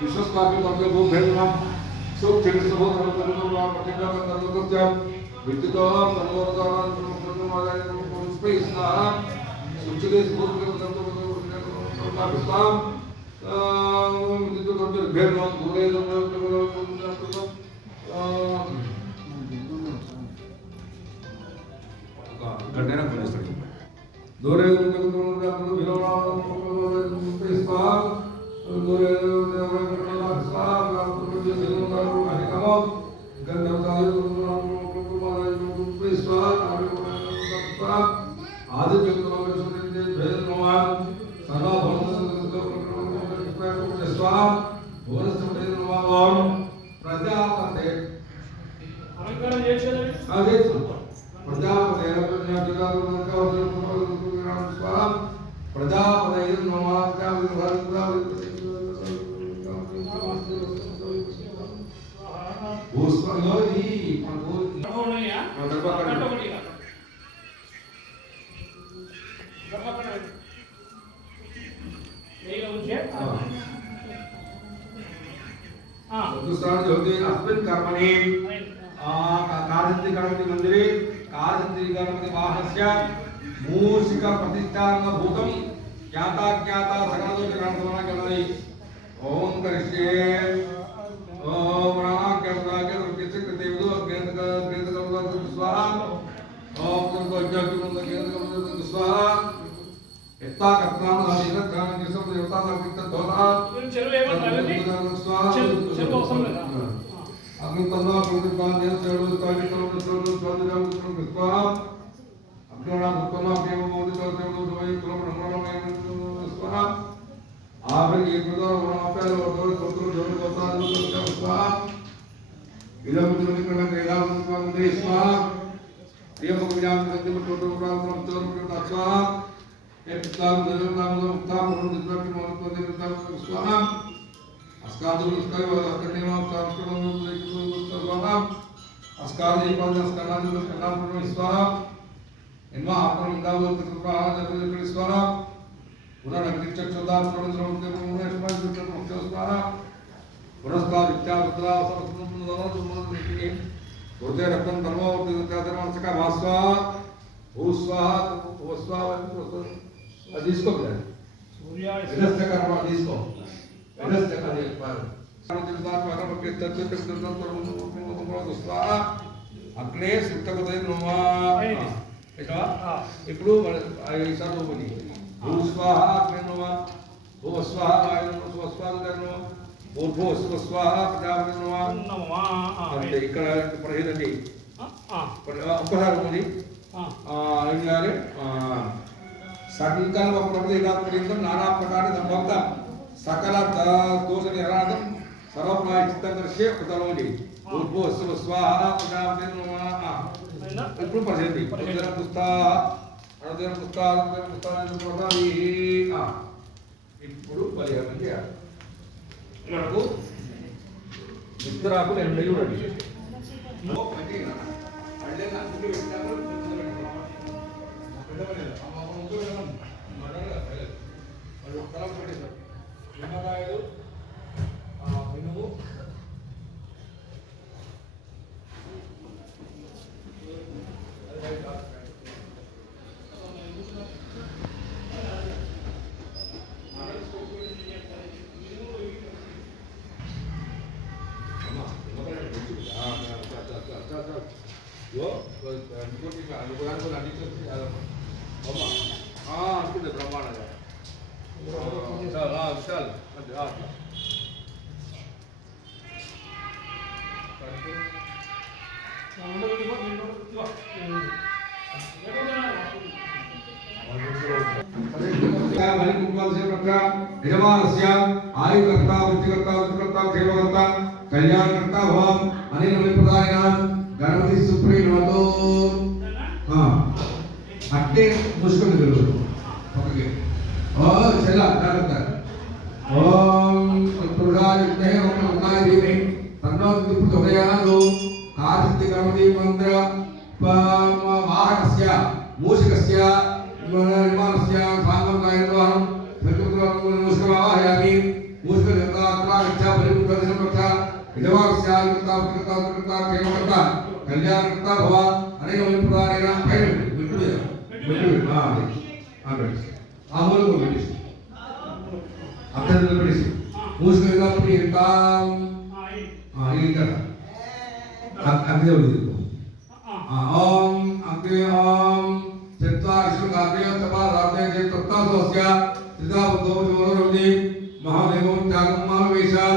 विश्वस्तापि तत्र भूभेदनम् सुचिकित्सभूतरत्नम् पठितकर्तव्यं विद्युतो सर्वोदानं प्रमुखमादानं स्पेस्नाः सुचिकित्सभूतरत्नम् विस्ताम विद्युतो भेदनम् दूरे घटना परिस्थिति दूरे अस्मिन् कर्मणि कारसिद्धि गणपति मंदिरे कारसिद्धि गणपति वाहनस्य मूषिक प्रतिष्ठानभूतं ज्ञाता ज्ञाता सकलदोष गणपतिना गणपति ओम करिष्ये ओम राग्यवदाग्य रुचित कृतेवदो अज्ञात स्वाहा ओम तत्वज्ञात स्वाहा एता कर्तान आदिन ध्यान जिसम देवता नमित दोला स्वाहा अग्नि तन्ना प्रतिपान देव सर्व स्थायी सर्व सर्व स्वादिराम स्वाहा अग्निना उत्पन्न प्रेम मोदित सर्व समय क्रम ब्रह्ममय स्वाहा आभर ये प्रदान वनापेल और तंत्र जोड़ गोता स्वाहा इदम निकरण कैलास मंदिर स्वाहा देव विज्ञान अंतिम टोटो प्राण मंत्र स्वाहा एक नाम नाम उत्तम दिव्य महत्व देवता स्वाहा अस्कादु स्काय व अस्कनेम संस्कृतं स्वाहा अस्कादि पद अस्कनादि स्कनापुर स्वाहा इन्मा आपन इंदाव कृपा जगत स्वाहा पुनः नक्षत्रदा प्रणन्द्रमते मुनेश्वर मुक्त स्वाहा पुरस्कार विद्या रुद्रा समस्तुमनोनुमोदने गुरुते रत्न धर्मो विद्याधर्मसका भास्वा भू स्वाहा भू स्वाहा अदिस्को क्या सूर्य इधर कर्म अदिस्को इधर से कदे पर संतिदान वरम के तत्व स्वाहा अग्ने सुक्तपदे नमः ऐसा ఇప్పుడు ఐసాను బోలి భూ స్వాహ అగ్నే నమః భూ స్వాహ వాయు స్వాహ నమః భూ స్వాహ ప్రజాపతి నమః అంటే ఇక్కడ ప్రహేదండి ఒక్కసారి బోలి ఏం చేయాలి सकल प्रपदेगात्पर्यन्तं नाना प्रकारे संभवता सकल दोष निहरणार्थं सर्वप्रायश्चित्तदर्शे कृतलोनि भूर्भुवः स्वाहा प्रजापते नमः ఇప్పుడు పరిచయండి అనంతరం పుస్తకాలు ఇప్పుడు పరిహారం చేయాలి మనకు మిత్రాకు రెండు చూడండి నిమ్మకాయలు మినుము అనుకుంటే బ్రహ్మాండంగా విశాల్ అంటే आयुकर्ता वृत्तिकर्ता वृत्तिकर्ता क्षेमकर्ता कल्याणकर्ता भव अनेन विप्रदायनां गणपति सुप्रीमतो अट्टे मुस्कुन करो ओके ओ चला जागता ओम पुरुषाय विद्महे ओम नमः देवी तन्नो विद्युत प्रचोदयात् कार्तिकमति मंत्र वाहनस्य मूषिकस्य विमानस्य साङ्गं गायत्वाहं मूषकमावाहयामि मूषकदेवता अत्र गच्छ परिमुखदर्शनं रक्षा यजमानस्य कृता क्षेमकर्ता कल्याणकर्ता भव अनेन प्रदानेन आमूल अक्षर बिडिसि मूषकदेवता प्रियतां अग्नि ओम अग्नि ओम चत्वारिशुकाग्नि तपाराते जे तत्तासोस्य त्रिदावतो जोरोरवदि महादेवो त्यागं महावेशान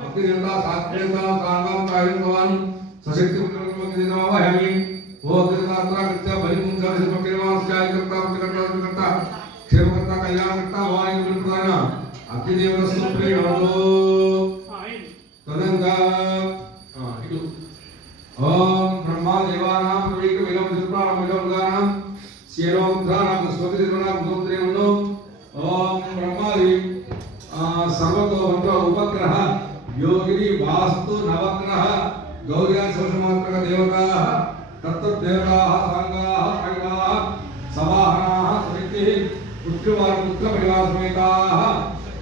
अग्नि देवता सात्वेता साङ्गं कायं भवान् सशक्ति पुत्रमति नमः वो अग्निदात्रा कृत्य बलिमुंजा समकेवास्याय कर्ता क्षेमकर्ता कल्याणकर्ता भवान् गुरुप्रदान अग्नि देवतस्य प्रेरणो तदंगा ओम ब्रह्मा देवानां प्रवीक विलम सुप्राणं विलमगानां श्रीरोद्रानां स्वतिर्वनां गोत्रेमनो ओम ब्रह्मादि सर्वतो मंत्र उपग्रह योगिनी वास्तु नवग्रह गौर्या शोषमात्रक देवताः तत्तदेवताः सांगाः खड्गाः सवाहनाः समितिः पुत्रवार पुत्र परिवार समेताः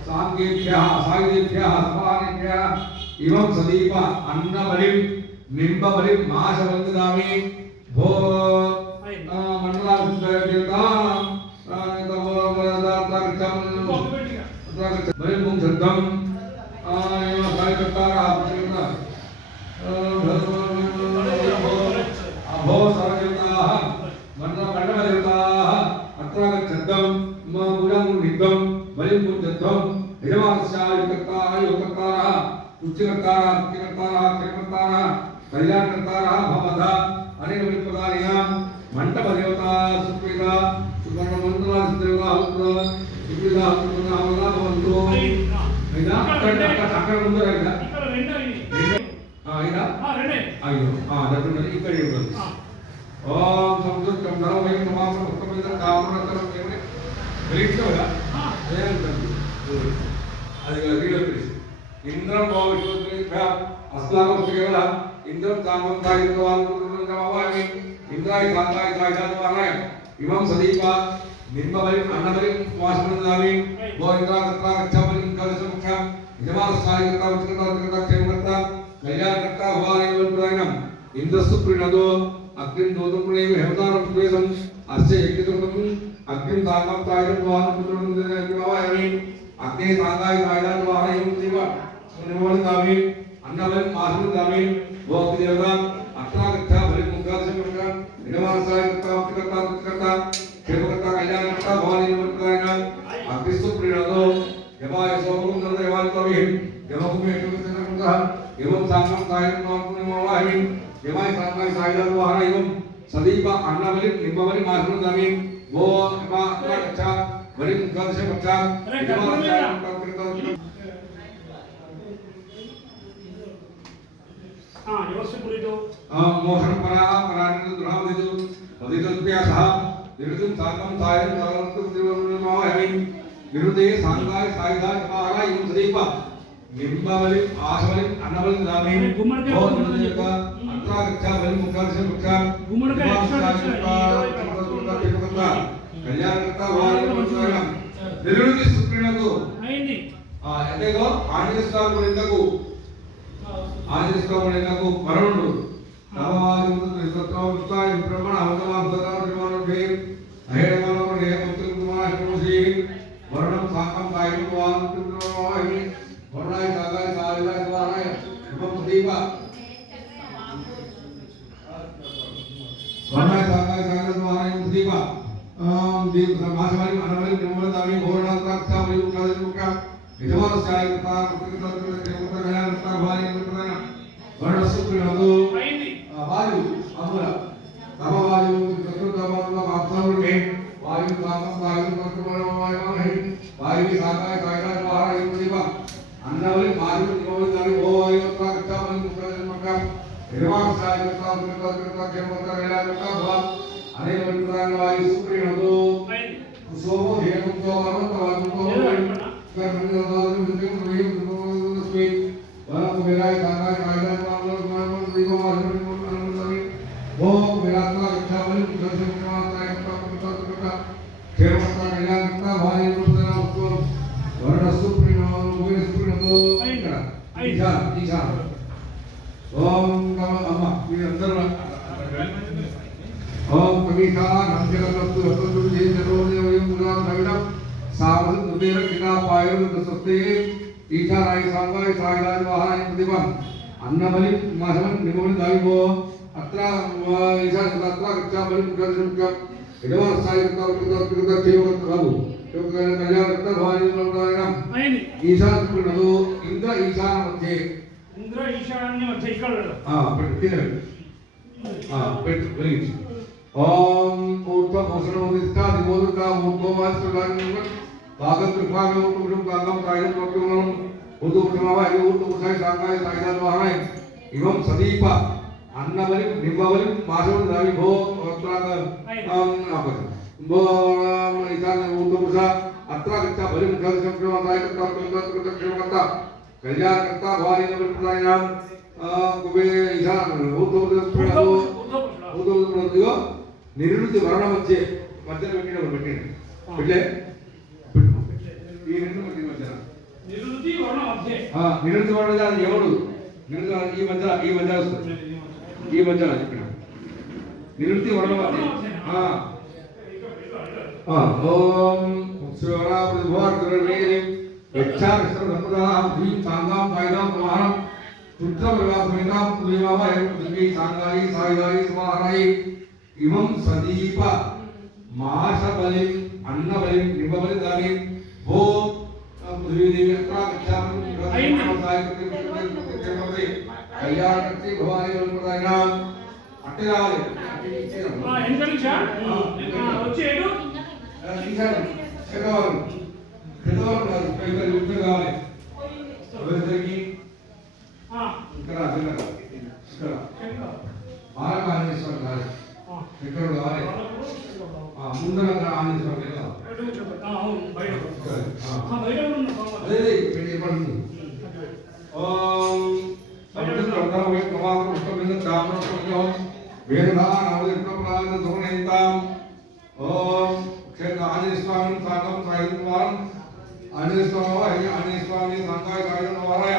सांगेभ्यः सायुधेभ्यः सवाहनेभ्यः इवं सदीप अन्नबलिं निम्बबलिं माशवन्ददामि भो मंडलादेवता बलिं मुंशद्धं अभो सर्वदेवताः मंडलदेवताः अत्र गच्छद्धं पूजां निद्धं बलिं मुंशद्धं यजमानस्य योगकर्तारः उच्चकर्तारः मुख्यकर्तारः क्षेमकर्तारः कल्याणकर्तारः भवतः अनेन विप्रदानेन मंडपदेवता सुप्रीता सुवर्णमंडलादेवता सुप्रीता सुवर्णमंडला भवन्तु అయినా అక్కడ ముందు రైదా ఇక్కడ రెండు అయినా రెండే అయ్యో దగ్గర ఇక్కడ ఇవ్వండి ఓం సంస్కృతం నరవయం నమాసం ఉత్తమేద కామనతరం ఏమే వెలిగించవా ఏంటండి అది వీడియో తీసి ఇంద్రం భవిష్యత్తుగా అస్లాగోత్రిగల ఇంద్రం కామం కాయత్వాన్ని ఇంద్రాయ కాంతాయ కాయత్వానాయ ఇవం సదీప నింబబలి అన్నబలి వాసనందామి గో ఇంద్రా కర్తా గచ్చబలి కలసముఖ యజమానస్య కర్తా ఉచ్ఛకర్తా క్షేమకర్తా కళ్యాణకర్తా భవానేవ ప్రదానం ఇంద్రస్తు ప్రణదో అగ్నిం దోతం ప్రణేమి హేమతారం ద్వేషం అస్య యజ్ఞతుం అగ్నిం తాంగం తాయరం భవాన్ పుత్రం దేవాయామి అగ్నే తాంగాయ తాయరం భవానేవ దేవ నిమోళితామి అన్నబలి మాసనందామి గో అగ్నిదేవత అత్రా గచ్చ బలి ముఖాదశముఖ యజమానస్య కర్తా ఉచ్ఛకర్తా क्षेमकर्ता कल्याणकर्ता भवानी नमस्काराय अग्निस्तु प्रीणतो यमाय सोमं नरदेवान्तविः यमकुमेशुकर्ता एवं साङ्गं सायं नमः यमाय साङ्गाय सायदावाहन एवं सदीप अन्नबलि निम्बबलि मासुनदामि वो यमा गच्छ बलि मुखदश पक्षा व्यवस्थित मोहन परा पराणि दुरावदितु पदितुभ्यासः निरुद्धं साङ्गं सायं नमः निरुद्धे साङ्गाय सायदाय महाराय इवं सदीप निम्बबलि आशबलि अन्नबलि दामि ओ निरुद्धेक अत्रा गच्छ बलि मुखदश पक्षा कल्याणकर्ता भवानी नमस्काराय निरुद्धि सुप्रीणतो అయింది ఎంతేగో ఆంజనేయ స్వామి గురిందకు ఆంజనేయ స్వామి గురిందకు వరుణుడు నవవాది ముందు సత్రవస్తాయ బ్రహ్మణ అవతమాసదా నిర్మాణే అహేడమనో నేపథ్యమాయ హిమోసి వరుణం సాంగం కాయం వాన్ త్రిమోహి వరుణాయ సాగాయ సాయదాయ స్వాహాయ హిమం దీప వరుణాయ సాగాయ సాయదాయ స్వాహాయ హిమం దీప దీప మాసవారి అనవరి నిర్మలదామి ఘోరణాత్రాక్షామలి ముఖాదిముఖ యజమానస్య కర్తా కర్తా కళ్యాణకర్తా భవాని ప్రదాన వర్ణస్సు ప్రణదో वायु अमर तम वायु चतुर्दमन वापसावर में वायु कामम वायु कर्तमन वायु है वायु साकाय कायदा बाहर है दिवा अन्नवली वायु निमोल दारी वो वायु का कच्चा मन मुखर मक्का निर्वाह साय करता केमता वेला करता भवा अरे वंतरान वायु सुप्रीणो सोमो हेमं तो अनंत वायु को कर्मण दादन विद्युत वेग स्वेत वरम वेलाय काकाय कायदा मामलो दिवा ओम कविता नाम जगतस्तु रतन्तु जयतरो देवयं पुराण द्रविडं सावधं उदेर किना पायरं दसते ईशा राय सांगाय सायराज वाहनाय प्रतिभा अन्नबलि माधवन निमोल दाइबो अत्र ईशा अत्र गच्छा बलि मुखदर्शनं च इदवा सायकता कृता केवल प्रभु योगकरण कल्याण करता भवानी प्रभुरायणं ईशा सुप्रणो इंद्र ईशान्य मध्य ఇక్కడ పెట్టిన పెట్టు వెలిగించు ओम ऊर्ध्व भूषणोदिष्टा दिवोदका ऊर्ध्ववास्त्रदानं भागं कृपामेव कुटुंबं कांगं कायं प्रकृमं उदुपमावाय ऊर्ध्वमुखाय सांगाय सायदान वाहनाय इवं सदीप अन्नबलि निम्बबलि मासवं दावि भो अत्राग आपद भो ईशान ऊर्ध्वमुखा अत्र गच्छा बलि मुखदर्शनं कृत्वा कृता कल्याण करता भवानी प्रदायनां कुबे ईशान ऊर्ध्वमुखा ऊर्ध्वमुखा నిరుతి వర్ణం వచ్చే మధ్యలో పెట్టిండు పెట్టే ఈ రెండు మధ్య నిరుతి వర్ణం మధ్య నిరుతి వర్ణం ఎవడు నిరుతి ఈ మధ్య వస్తుంది ఈ మధ్యలో చెప్పిన నిరుతి వర్ణం మధ్య ఓం శివరా ప్రతిభార్గరవేణి యక్షా విశ్ర సంపదాం భీం సాంగాం సాయిదాం సమానం రుద్ర విలాసమేతాం పులిమావాయ పృథివీ సాంగాయి సాయిదాయి సమాహారాయి इमं सदीप माशबलि अन्नबलि निम्बबलि दानि भो पृथ्वी देवी अत्रा गच्छामि कल्याण करते भवानी प्रदायनां अट्टिराले एंकलिशा వచ్చేడు ఈసారి చెగవరు ఇక్కడ యుద్ధ కావాలి ఎవరికి ఇక్కడ ఆరకానేశ్వర గారు ఇక్కడ కావాలి ముందర ఆంజనేశ్వర ఓం ఆంజనేయస్వామి సాంగం సాయుధం వారం ఆంజనేయస్వామి సాంగాయ సాయుధం వారాయ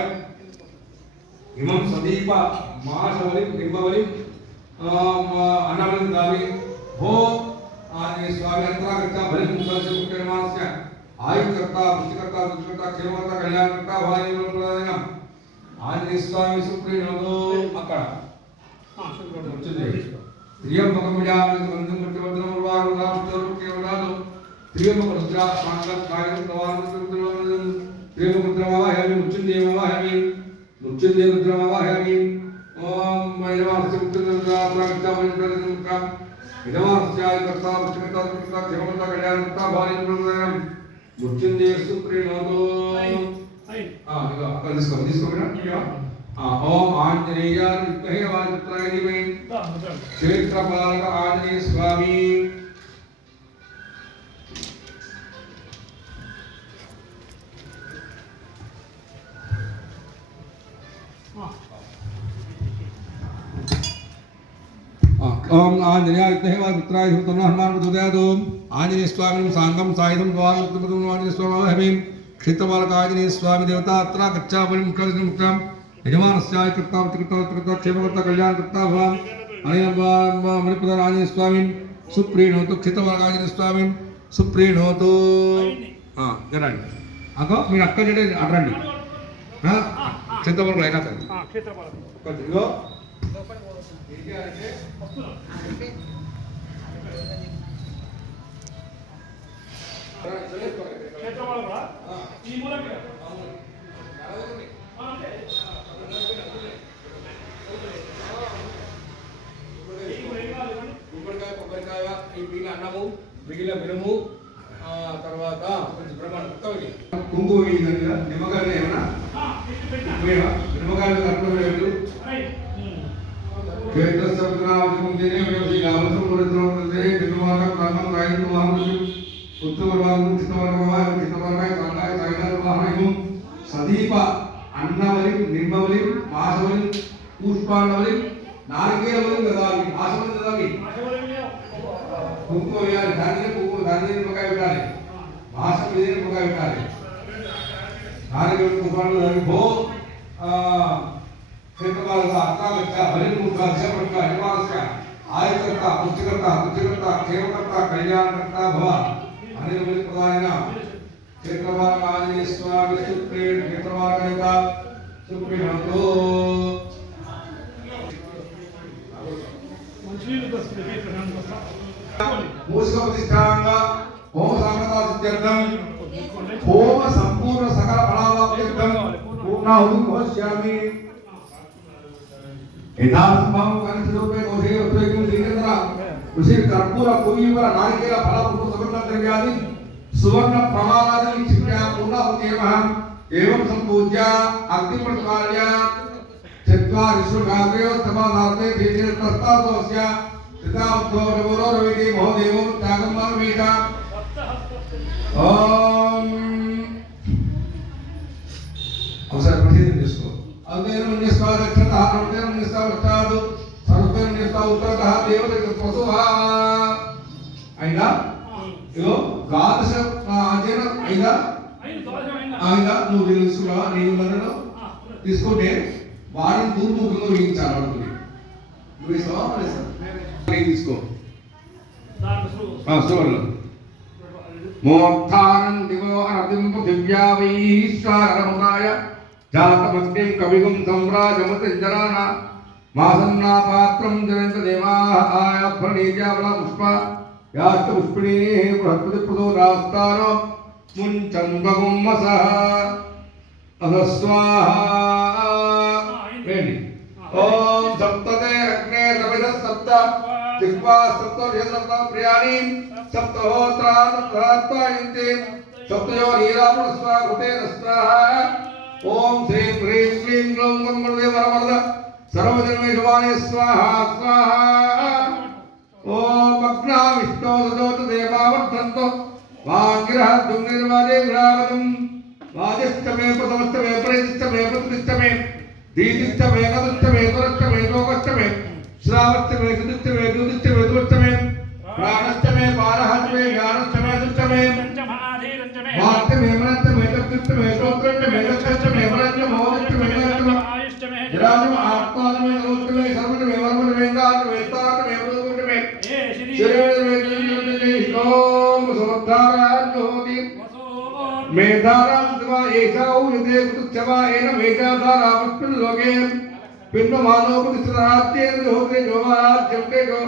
ఇమం సదీప మాసవలి నింబవలి अन्नबलि दावि हो आंजनेय स्वामी अंतरागता बलि मुखदर्शनं मुख्यमानस्य आयुकर्ता पुष्टिकर्ता दुष्कर्ता क्षेमकर्ता कल्याणकर्ता भवानी प्रदायनां आंजनेय स्वामी सुप्रीणोदो अక్కడ त्र्यंबकं विजामि वन्दं प्रतिवदनं उर्वारुं रामचन्द्रं केवलादो त्र्यंबक रुद्रा सांगत कायं तवानं त्र्यंबक रुद्रमावाहयामि मुच्चुंदेयमावाहयामि मुच्चुंदेय रुद्रमावाहयामि ओम मैनवास्य उत्तरदात्रागतावलिप्रदनमुखा इदवास्याय कर्ता पुष्टिकर्ता दुष्कर्ता क्षेमकर्ता कल्याणकर्ता भवानी प्रदायनां मुच्चुंदेय सुप्रीणोदो ఇగో అక్కడ తీసుకో ఓం ఆంజనేయ విద్మహే వాయుపుత్రాయ ధీమహి క్షేత్రపాలక ఆంజనేయ స్వామి ओम आंजनेय विद्महे वायुपुत्राय धीमहि हनुमान प्रचोदयात् आंजनेय स्वामी सांगम सायुधं द्वारं आंजनेय स्वामी हविं क्षेत्रपालक आंजनेय स्वामी देवता अत्र गच्छामि मुख्यं यजमानस्याय कर्ता कृता क्षेमकर्ता कल्याणकर्ता भवान् अनेन मणिप्रधान आंजनेय स्वामी सुप्रीणोतु क्षेत्रपालक आंजनेय स्वामी सुप्रीणोतु జరండి అగో మీరు అక్క చెడే అడరండి क्षेत्रपालक అయినా కదా क्षेत्रपालक ఇగో అన్నము మిగిలిన బిరుము తర్వాత కొంచెం ప్రమాణం కుంకుమ నిమ్మకాయలు ఏమన్నా నిమ్మకాయలు కట్టుకోలేదు सदीप अन्नबलि निम्बबलि मासबलि पुष्पांडबलि నాలుగేళ్ళు చదవాలి, ఆశమని చదవాలి, కుంకుమ వేయాలి, దాని కుంకుమ దాని నిమ్మకాయ పెట్టాలి, భాష మీద నిమ్మకాయ పెట్టాలి. నాలుగేళ్ళు కుంకుమాలు చదివి భో क्षेत्रपालका अर्थागच्छा बलिर्मुखा दिशपट्का निवासका आयकर्ता पुष्टिकर्ता क्षेमकर्ता कल्याणकर्ता भव अनिल प्रदायेन क्षेत्रपालक आंजनेय स्वामी सुप्रीम क्षेत्रपालकता सुप्रीमंतो मूषिक प्रतिष्ठांग होम सामता सिद्ध्यर्थम होम संपूर्ण सकल फलावाप्त्यर्थम पूर्णाहुति भविष्यामि यथासंभव कनिष्ठरूपे दोषे उत्तरेकं श्रीचंद्र उसी कर्पूर पुरीवर नारिकेल फल पुष्प सुगंध द्रव्यादि सुवर्ण प्रमाणादि चित्या पूर्णाहुतिर्मः एवं संपूज्य अग्निप्रज्वाल्य चित्वा विश्वगात्रयो समानार्थे धीरे प्रस्तावस्य चितावतो रवरो रविति महोदेवं त्यागं मनमेता ओम अवसर प्रसिद्ध जिसको अग्निर्म निस्वादक्षतः अग्निर्म निस्वादक्षादु सर्वं निस्वादुत्तरतः देवते पशुहा అయినా ఇగో ద్వాదశ ఆంజన అయినా అయినా నువ్వు తెలుసురా నేను నన్ను తీసుకుంటే వాడిని దూరముఖంగా వేయించాలి అనుకుంది నువ్వు ఇస్తావా నేను తీసుకో సువర్ణ మూర్ధానం దివో అర్ధిం పృథివ్యా వైశ్వారముదాయ జాతమస్మిం కవిగుం సంరాజమతింజరాన మాసన్నా పాత్రం జనంత దేవాః ఆయ ప్రణీత్యావల పుష్ప యాస్త పుష్పిణీః బృహస్పతి ప్రదో రాస్తారో ముంచంబగుం వసః అదస్వాహ రెడీ ఓం సప్తతే అగ్నే రవిద సప్త దిక్వా సప్త యసప్త ప్రియాణి సప్తహోత్రా సప్తాయంతే సప్తయో నీరావణ స్వాహ హృతేన స్వాహ ओम श्री ह्रीं क्लीं ग्लौं गं गणपते वरवरद सर्वजन्मेशवाणे स्वाहा स्वाहा ओम अग्ना विष्णो सजोत देवावर्धन्तो वाग्रह दुर्निर्वादे विरागतम् वादिष्टमे प्रथमष्टमे प्रेतिष्टमे प्रतिष्टमे दीतिष्टमे कदुष्टमे दुरष्टमे लोकष्टमे श्रावष्टमे सुदिष्टमे दुदिष्टमे दुरष्टमे प्राणष्टमे पारहष्टमे ज्ञानष्टमे दुष्टमे वाष्टमे मनष्टमे तत्ष्टमे श्रोत्रष्टमे दक्षष्टमे वरष्टमे मोदष्टमे नष्टमे जराष्टमे आत्माष्टमे नरोष्टमे सर्वष्टमे वरवष्टमे वेदाष्टमे वेदाष्टमे वरुष्टमे शरीरमे ओम सोद्धाराज्योति मेधारां दिवा एषाउ यदे कुतुच्छवा एन मेधाधारा पुष्पिन लोके पिण्डमानोपतिष्ठराज्येन जोते जोवाराज्यं जो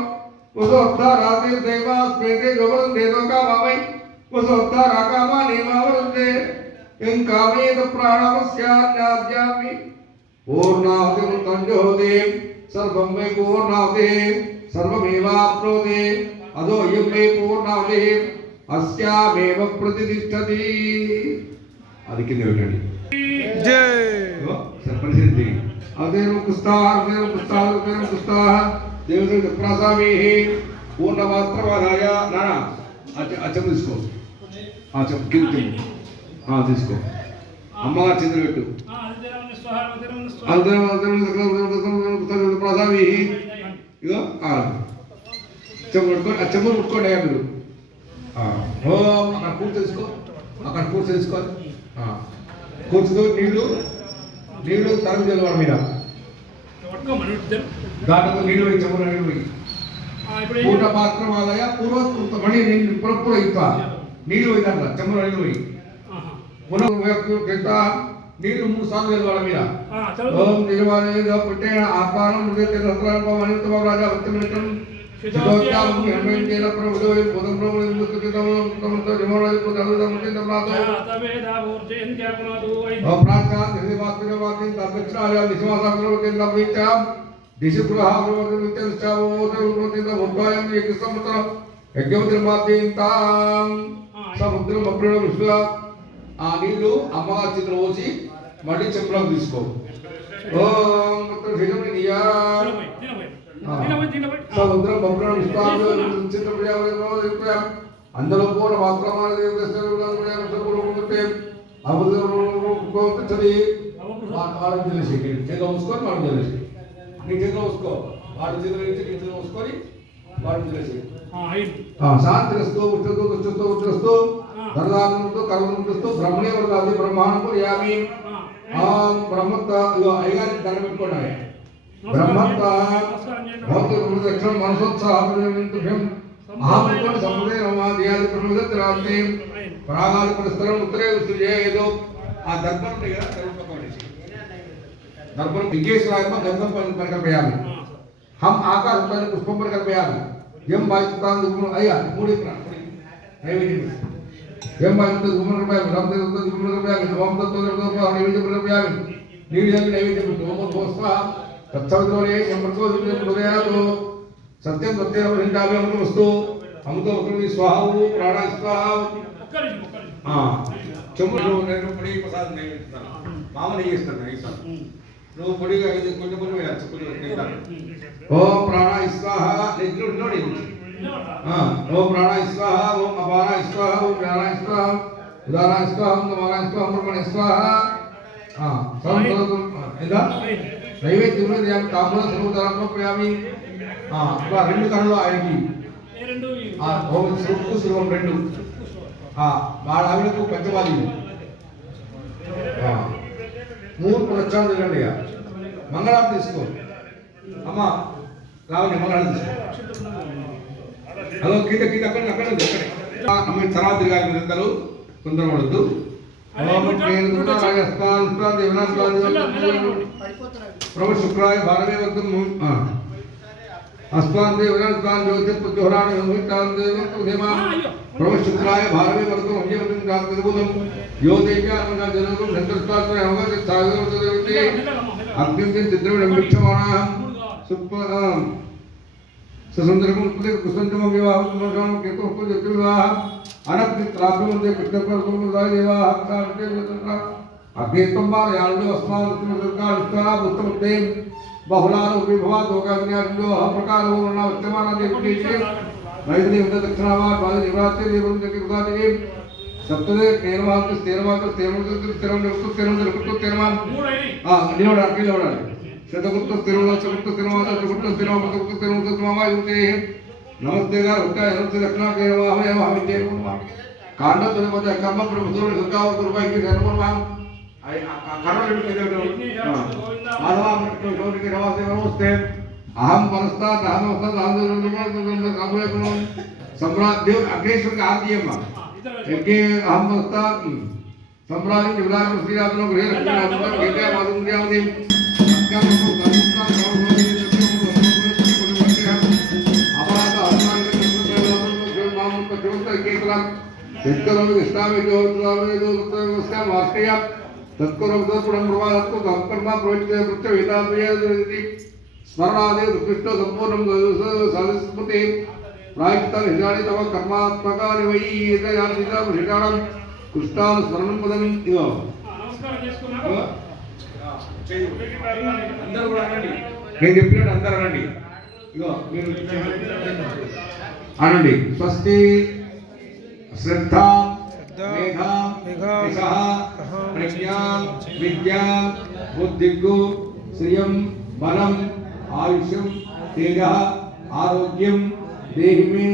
वसोद्धाराते देवास्मेते जोवरं देवका भावै वसोद्धारा कामा नेमावरन्ते इन कामेत प्राणवस्यान्याद्यामि पूर्णाहुतिं तञ्जोति सर्वं मे पूर्णाहुतिः सर्वमेवाप्नोति अदो इयं मे पूर्णाहुतिः अस्यामेव प्रतिष्ठति ಅದಕ್ಕೆ ನಿರಗಣಿ ಜೈ ಸರ್ಪರಿಸಿದ್ದಿ ಅದೇನು ಕುಸ್ತಾಹ ದೇವತೆ ಪ್ರಸಾಮೇಹಿ పూర్ణమాత్రవాదాయ నానా అచ్చం తీసుకో అచ్చం కింది తీసుకో అమ్మగారు చేతులు పెట్టు ప్రసామి ఇగో అచ్చమ్మ ముట్టుకోండి అయ్యా మీరు అక్కడ కూర్చో తీసుకో అక్కడ కూర్చో తీసుకో కూర్చుతో నీళ్లు తరం చదవాలి మీద దాంట్లో నీళ్ళు పోయి చెమ్మల నీళ్ళు పోయి పూర్ణ పాత్రమాదాయ పూర్వకృత మణి పురప్పుడ ఇత్త నీళ్ళు పోయి దాంట్లో చెమ్మల నీళ్ళు పోయి నీళ్ళు 3 సార్లు చదవాలి మీద ఓం నిజవాదే పుట్టే ఆత్మానం మృగతే రత్నాల్పం అనితమ రాజా భక్తిమిత్రం శిరోత్యామం హేమేంద్ర ప్రభుదోయ బోధం ప్రభుని ముక్తితం తమత జమరాజ పుదరుదం ముక్తితమాతో అప్రాచాం దివాత్మవాది తపత్రాయ విశ్వాసప్రవృత్తి నవిచాం దిశపురహాప్రవృత్తి నిత్యశ్చావోదరుతిత ముద్వాయం ఏకసముద్ర యజ్ఞోద్రమాద్యంతాం సముద్రం అప్రణ విశ్వ ఆ నీళ్లు అమ్మగారి చేతిలో పోసి మళ్ళీ చెంబులోకి తీసుకో ఓం నియా సముద్రం అప్రణ విశ్వ అందులో పూర్ణ మాత్రమాన ఆలోచన చేసి చేతిలో ఉంచుకొని మనం తెలిసి నీ చేతిలో ఉంచుకో వాడు చేతులు గీతలు పోసుకొని వాడు చేసి శాంతిరస్తు ఉచ్చస్తు ఉచ్చస్తు ఉచ్చస్తు ధర్దానంతో కర్మనంతో బ్రహ్మణే వరదాది బ్రహ్మాండం యామి బ్రహ్మత్వ అయ్యారి దండం పెట్టుకోండి బ్రహ్మత్వ భౌతిక దక్షిణ మనసోత్సాహం అహం సంపదే రమాదియాది ప్రమదత్రాంతే ప్రాగాది పరిస్థరం ఉత్తరే సృజే ఏదో ఆ దర్పణ దగ్గర కరుపకోండి దర్పణ వికేశ్వరాత్మ గంధం పరికల్పయామి हम आकाश पर पुष्पम पर कल्पयामि यम वायुतान दुम अय्या मूडी नैवेद्य यम वायुतान दुम कल्पयामि राम देव दुम कल्पयामि ओम तत्व देव नैवेद्य कल्पयामि नील नैवेद्य ओम भोस्वा तत्सवितोरे यमर्को दुर्यातो सत्यम सत्यम हिंदावे अमृत वस्तु अमृत वस्तु स्वाहा प्राण स्वाहा हां चमुरो నేను పొడి ప్రసాదం నైవేద్యం మామని చేస్తాను ఐసా నువ్వు పొడిగా ఇది కొంచెం కొంచెం వేయచ్చు ఓం ప్రాణ స్వాహ నిగ్రుడు నోడి ఓం ప్రాణ స్వాహ ఓం అపాన స్వాహ ఓం జ్ఞాన స్వాహ ఉదాన స్వాహ ఓం సమాన స్వాహ బ్రహ్మణ స్వాహ ఏందా నైవేద్యం తాంబూల సర్వదానం ప్రయామి రెండు కళ్ళు ఆయనకి ఓం సుక్కు సురం రెండు వాళ్ళ ఆవిడకు పంచవాలి మూడు ప్రచారం తినండి మంగళం తీసుకో అమ్మా రావండి మంగళం తీసుకో అదో కింద కింద అక్కడ అమ్మ తర్వాత తిరగాలి మీరందరూ తొందరపడద్దు ప్రభు శుక్రాయ భారవే వర్గం अस्मान् देवनान् ज्योतिर्पुत्रोराण संहितान् देवं प्रभु शुक्लाय भारवे वर्गो हयवतं जातदुदं यो देव्यान् जनकं संतस्तात् नमः सागरवदते अग्निं चित्रं विक्षमाणः सुप ससुंदरकं पुत्र कुसुंतम विवाहं केतु पुत्र विवाह अनक्तित्राभ्यमते कृष्णप्रभुदाय देवाः सारते अग्नितंबा याळो अस्मान् उत्तमकालस्था उत्तमते बहुलानु विभवा दोगाग्न्यादिलो प्रकारो वर्णा वर्तमाना देवकीचे वैद्य उद दक्षिणावा बाल निवासे देवं जगुदादि सप्तदे केरवात स्थिरवात स्थिरमान निलोड आके लोड शतकुत्त स्थिरवात चतुर्थ स्थिरवात चतुर्थ स्थिरवात चतुर्थ स्थिरवात समामा युते नमस्ते गा होता है नमस्ते दक्षिणा केरवा है महाविद्य कांड तुरपद कर्म प्रभुसुर सुखाव कुर्बाई की धर्ममान अहम परस्तात् सम्राट देव अग्रेश्वर का आरती है इनके अहम परस्तात् सम्राट निवृत्त श्री आत्मा गृह रखना आत्मा गीता माधुर्य देव अपराध आत्मा के मामूल का जोड़ता एक लाख इसका इस्लाम जो उसका वास्तव तत्करं पुरं प्रवादत्व कर्मा प्रवृत्ति वृत्त वेदांतयति स्मरणादे कृष्ण संपूर्णं साधस्मते प्रायश्चित्तं हिजानि तव कर्मात्मकानि वै एतयानिदं हिजानं कृष्णां स्मरणं पदं इव नमस्कार చేసుకున్నారు అందరూ కూడా అనండి నేను చెప్పినట్టు అందరూ అనండి ఇగో మీరు అనండి స్వస్తి శ్రద్ధ मेघा विषः प्रज्ञां विद्यां बुद्धिगु श्रियं बलं आयुष्यं तेजः आरोग्यं देहि मे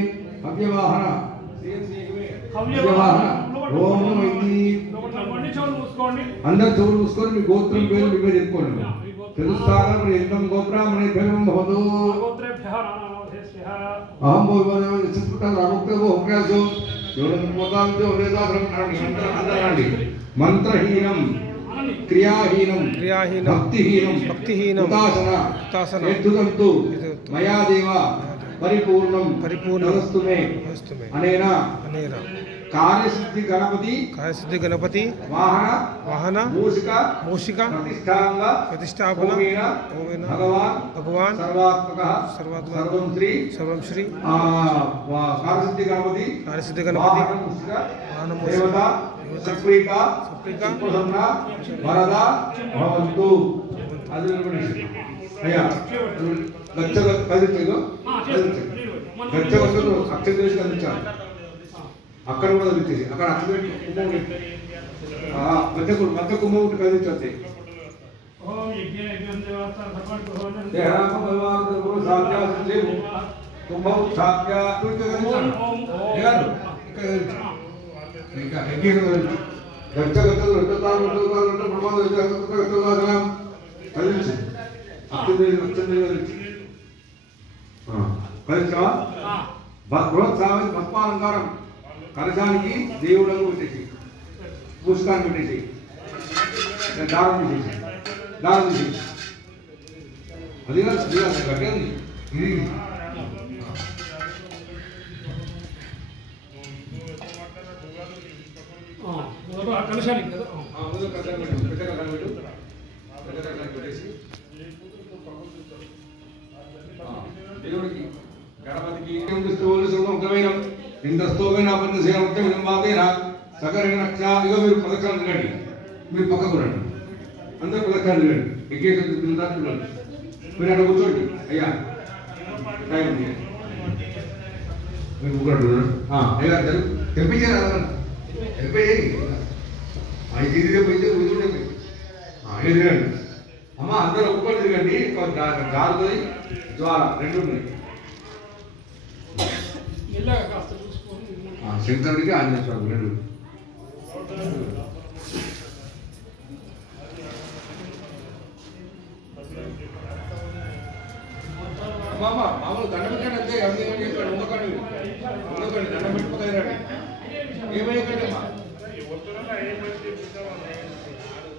अव्यवाहन ओम इति अंदर चोर मूసుకొని మీ గోత్రం పేరు మీరే చెప్పుకోండి తెలుస్తారా మరి ఎంతం గోబ్రాహ్మణే భేమం భవదు గోత్రేభ్యః నామోదేస్యః అహం భోవదేవ చిత్త రాముక్తే భోక్యాసో मंत्रहीनम क्रियाहीनम भक्तिहीनम उदासन यद्दुदन्तु मया देव परिपूर्णं नमस्तु मे अनेन कार्यसिद्धि गणपति वाहन मूषिका प्रतिष्ठापन भगवान सर्वात्मकः सर्वं श्री कार्यसिद्धि गणपति वाहन देवता सप्रीका प्रसन्ना वरदा भवन्तु अय्या गच्छग कदिचो गच्छगतो अक्षदेश कदिचा అక్కడ కూడా వచ్చేసి అక్కడ అక్కడ కుమ్మ మధ్య కుమ్మ ఒకటి కదిలించే ओम यज्ञ यज्ञं देवता भगवान भगवान तेरा को भगवान गुरु साध्या से तुम बहुत साध्या तू क्या कर यार ठीक है एक गच्चा गच्चा लटता प्रमाद गच्चा కలిసి కలిసా బృహత్సామి పద్మాలంకారం కలశానికి దేవుడు పెట్టేసి పుస్తకాన్ని పెట్టేసి దారం తీసేసి అది కట్టేది ఇది కలశానికి కదా పెట్టేసి దేవుడికి గణపతికి ఉగ్రమైన ఇంద్రస్తోమైన అపన్నసేన సకరణ ఇగో మీరు పథకాలు తినండి మీరు పక్కకు రండి అందరూ పథకాలు తినండి ఎక్కేసి మీరు అక్కడ కూర్చోండి అయ్యా టైం మీరు ముగ్గురు అయ్యా తెప్పించారు తెప్పించేయి ఇది పోయితే కూర్చుంటే ఎదురండి అమ్మ అందరూ ఒక్కటి తిరగండి జారుతుంది జ్వాల రెండు ఉన్నాయి శంకరుడికి ఆంజనేయ స్వామి రెండు మామూలు దండ పెట్టండి అంతే చెప్పాడు ఉండకండి దండ పెట్టుకోదండి ఏమైపోయింది అమ్మా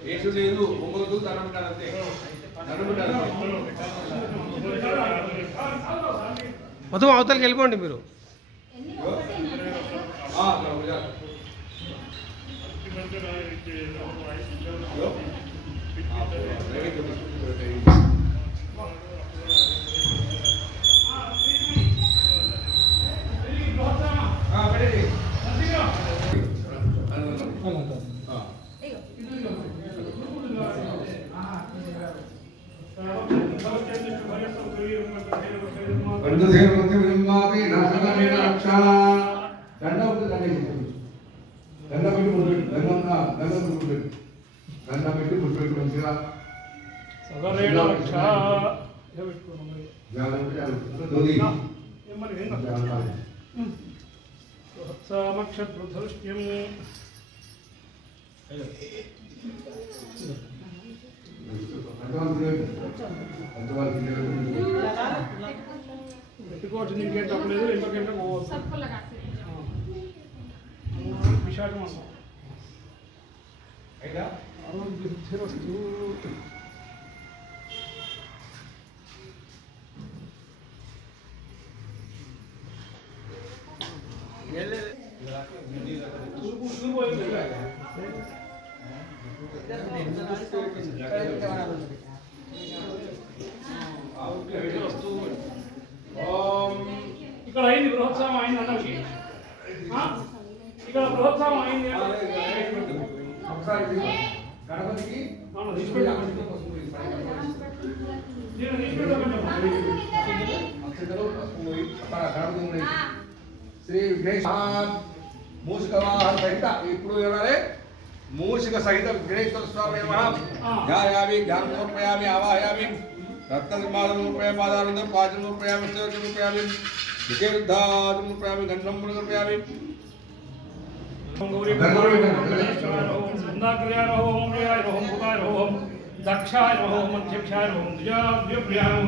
ఏసు లేదు ఒంగోదు దండ పెట్టాలి అంతే దండ పెట్టాలి మొత్తం అవతలకి వెళ్ళిపోండి మీరు పెట్టుకోవచ్చు నీకే తప్పలేదు ఎందుకంటే విశాఖం అయితే ఆరోగ్యవస్తు ఇక్కడ అయింది బృహత్సవం అయింది అందరికి ఇక్కడ బృహత్సవం అయింది గణపతికి శ్రీ విఘ్నేశ మూషిక వాహన సహిత ఇప్పుడు ఏమన్నారే మూషిక సహిత విఘ్నేశ్వర స్వామి ధ్యాయామి ధ్యానం సమర్పయామి ఆవాహయామి రత్నమాలం సమర్పయామి పాదానందం పాచం సమర్పయామి సమర్పయామి విజయరుద్ధాదం సమర్పయామి గంధం సమర్పయామి दक्षाय मध्यक्षाय द्विजाभ्याम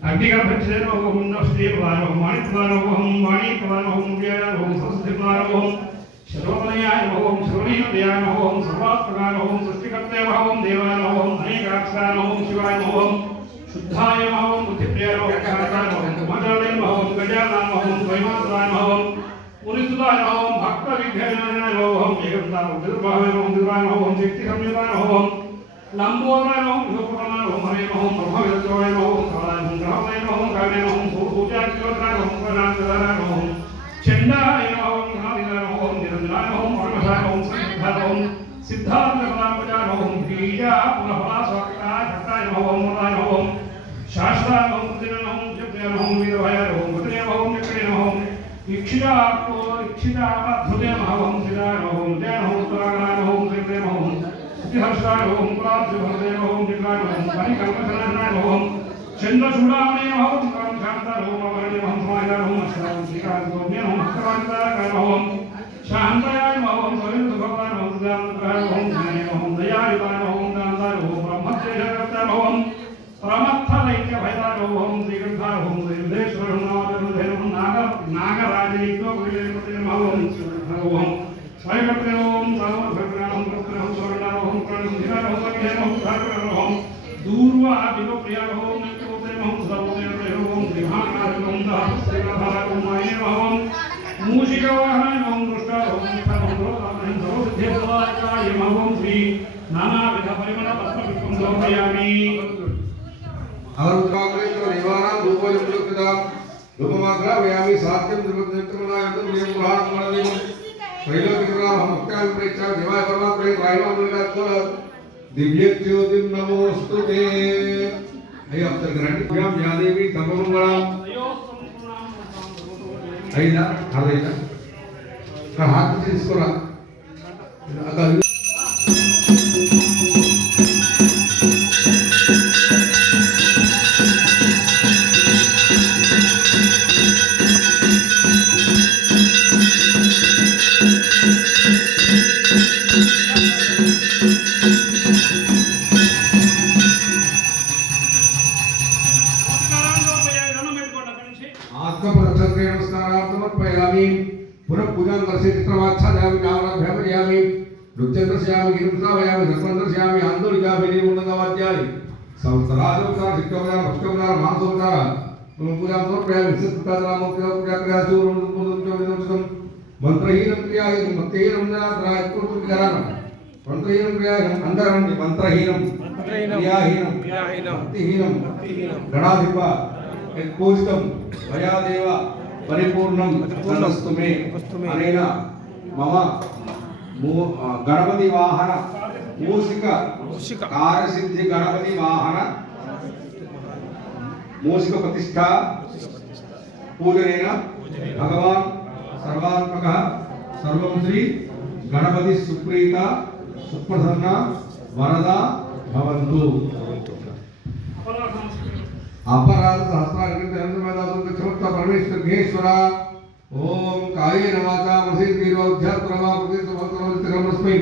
अग्निगर्भक्षेय नष्टेवाय माणिकवाय माणिकवाय मुद्याय संस्थितवाय शरोतनयाय श्रोणीयाय सर्वात्मकाय सृष्टिकर्ताय देवाय अनेकाक्षराय शिवाय शुद्धाय बुद्धिप्रियाय मजालय गजानन द्वैमात्राय पुरिसुदाय भक्तविघ्नाय एकताय शक्तिसंयुताय लंबोदराय विभुपनाय हरे प्रभविदोय कालाय ग्रहाय काले पूजाक्षराय कनादराय चंडाय नादिनाय निरंजनाय परमशाय सिद्धाय सिद्धार्थकलापजाय बीजा पुनः भक्ताय मोदाय शास्त्राय प्रतिनय जपयाय वीरभय मुद्रय चक्रेण इक्षितापद्धुते महं सिदाय जय उत्तरायणाय హర్షాయ ఓం ప్రాప్తిభవదే ఓం దిగాయ ఓం పరికల్పనాయ ఓం చంద్రచూడామణి ఓం కాం శాంతాయ ఓం అవరణి ఓం సమాయ ఓం అక్షరాం శ్రీకాంతోమ్య ఓం భక్తవాంతాయ ఓం శాంతాయ ఓం గోవింద భగవాన్ ఓం దానకాయ ఓం జ్ఞానే ఓం దయాయుతాయ ఓం దానాయ ఓం బ్రహ్మచేయ ఓం ప్రమత్తదైత్య భైదాయ ఓం శ్రీకంఠాయ ఓం శ్రీవిధేశ్వర నామదేవం నాగరాజనీతో ఓం ఓం స్వయకర్తే ఓం సర్వభద్రాం పుత్రం స్వర్ణాం ఓం ప్రణం ఓం ఓం దూర్వా విలోప్రియ ఓం నిత్యోపే ఓం సర్వదేవ ఓం శ్రీమహాకాయ ఓం దాసశ్రీరాధాయ ఓం మాయే ఓం మూషికవాహనాయ ఓం దృష్టాయ ఓం నిత్యాయ సర్వసిద్ధిదాయకాయ ఓం శ్రీ నానావిధ పరిమళ పద్మపుష్పం సమర్పయామి. అలంకారేశ్వర నివారణం రూపయుక్త రూపమాత్ర వ్యామి సాధ్యం త్రిపుత్రనాయకం నియం పురాణమణదేవం త్రైలోక్యరామ ముఖ్యాం ప్రేక్ష దేవాయ పరమాత్మే త్రైలోక్యరామ దివ్యజ్యోతిం నమోస్తుతే. అయ్య అప్సర్ రండి వ్యాం యాదేవి సర్వమంగళం అయినా అదైనా హాత్ తీసుకోరా అలా पुनः पूजा दर्शय चित्रवाच्छादयामि कामनाभ्यामयामि नृत्यदर्शयामि गिरिप्रसावयामि दर्शनदर्शयामि आन्दोलिकाभिः उन्नतवाद्यानि संस्थराजोपचार शिक्षोपचार भक्षोपचार मानसोपचार पुनः पूजा समर्पयामि विशुद्धतारामोक्तियोपचारक्रियासूरं मंत्रहीनं क्रियाहीनं भक्तिहीनं जनात्रायत्पुरुषविकारानं मंत्रहीनं क्रियाहीनं अंदरं मंत्रहीनं क्रियाहीनं भक्तिहीनं गणाधिप यत्पूजितं मया देव परिपूर्णं तदस्तु मे अनेन मम गणपति वाहन मूषिक कार्यसिद्धि गणपति वाहन मूषिक प्रतिष्ठा पूजनेन भगवान सर्वात्मकः सर्वं श्री गणपति सुप्रीता सुप्रसन्न वरदा भवन्तु. अपराध सहस्रार्थ परमेश्वर घेश्वरा ओम कायेन वाचा मनसेन्द्रियेण वाचा प्रकृतिस्मै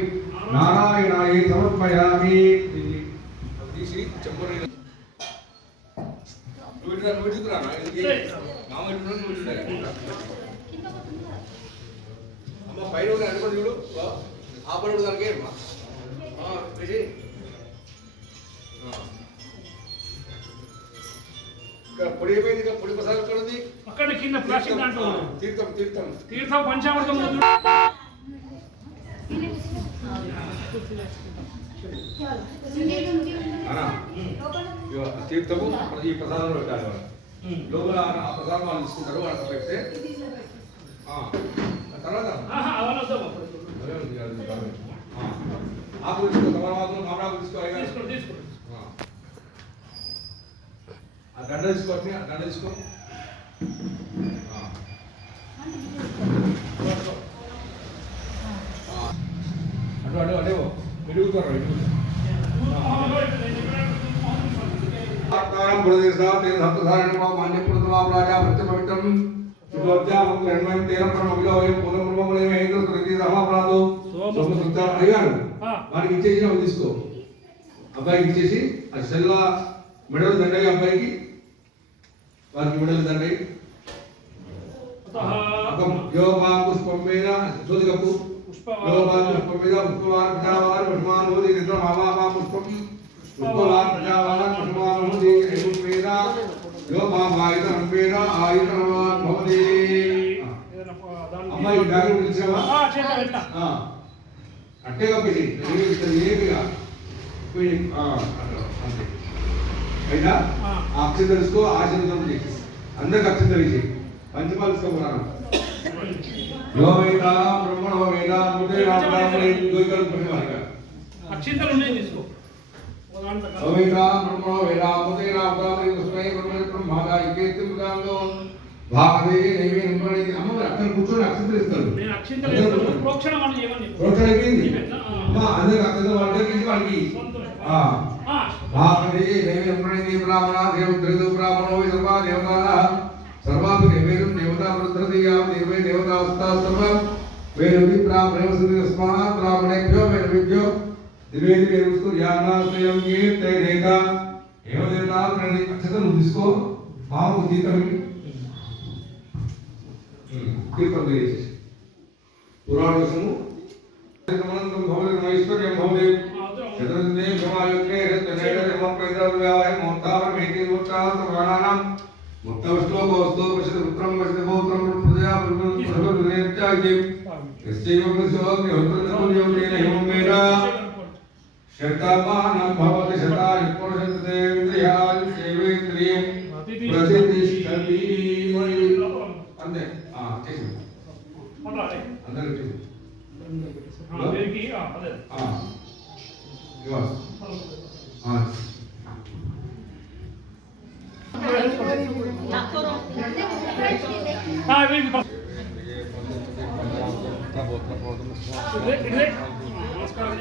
नारायणाय समर्पयामि. పొడి ప్రసాదం ఎక్కడుంది? అక్కడ కింద ప్లాస్టిక్ దాంట్లో తీర్థం తీర్థం తీర్థం పంచామృతం తీర్థము ఈ ప్రసాదంలో పెట్టాలి. లోపల ఆ ప్రసాదం వాళ్ళు తీసుకుంటారు. వాళ్ళు పెడితే తర్వాత ఆకులు తీసుకో, తమలపాకులు మామిడాకులు తీసుకోవాలి. ఆ గంట తీసుకోండి, ఆ గంట తీసుకో. అటు అటు అటే ఎడుగుతారు. వారికి ఇచ్చేసి తీసుకో. అబ్బాయికి ఇచ్చేసి అది సెల్లా మెడలు దండగా అబ్బాయికి వారికి మెడలు దండై పుష్పం మీద జ్యోతికప్పు పుష్పవాన్ పుష్పం మీద పుష్పవాన్ ప్రజావాన్ పుష్పవాన్ హోది మామా పుష్పం పుష్పవాన్ ప్రజావాన్ పుష్పవాన్ హోది మీద యోమాయితం మీద ఆయుధనవాన్ భవతి. అమ్మాయి బ్యాగ్ పిలిచావా? అట్టే కప్పేసి ఏమిగా అయినా అక్షం తెలుసుకో, ఆశీర్వాదం చేసి అందరికి అక్షం తెలిసి పంచమాలు తీసుకోమన్నాను. భాగవే నైవేద్యం అనేది అమ్మ అక్కడ కూర్చొని అక్షంతలు ఇస్తారు. నేను అక్షింతలు వేస్తాను. ప్రోక్షణ మనం ఏమని చెప్పు. ప్రోక్షణ అయిపోయింది. అమ్మ అందరికి అక్షంతలు వాళ్ళకి భాగవే నైవేద్యం అనేది బ్రాహ్మణ దేవతృ బ్రాహ్మణో సర్వ దేవతాః సర్వాపి నైవేద్యం దేవతా ప్రదర్శయామి నిర్వే దేవతావస్థా సర్వం వేరుది బ్రాహ్మణో సుస్మాత్ బ్రాహ్మణేభ్యో వేరుభ్యో దివే దివే ఉస్కు యానాస్యం కీర్తనేక ఏవ దేవతా అక్షంతలు తీసుకో భావకు జీతం కీర్తన చేసి పురాణము కమలంతం భవతి ఐశ్వర్యం భవతి చతుర్దే భవాయుక్తే రత్నేన సమపైదవ్యాయ మోతావమేతి ఉత్తాసమానానం ముక్తవశ్లోకవస్తో పశ్యతి పుత్రం పశ్యతి పౌత్రం ప్రజా ప్రజాపతినేత్యాగి యస్యైవ ప్రసోగ్ని హృదయముద్యోగేన హిమం వేద శతమానం భవతి శతాయు పురుషేంద్రియాయు సేవేంద్రియం ప్రతిష్ఠతి అంతే చేసి అందరూ చేసి నమస్కారం.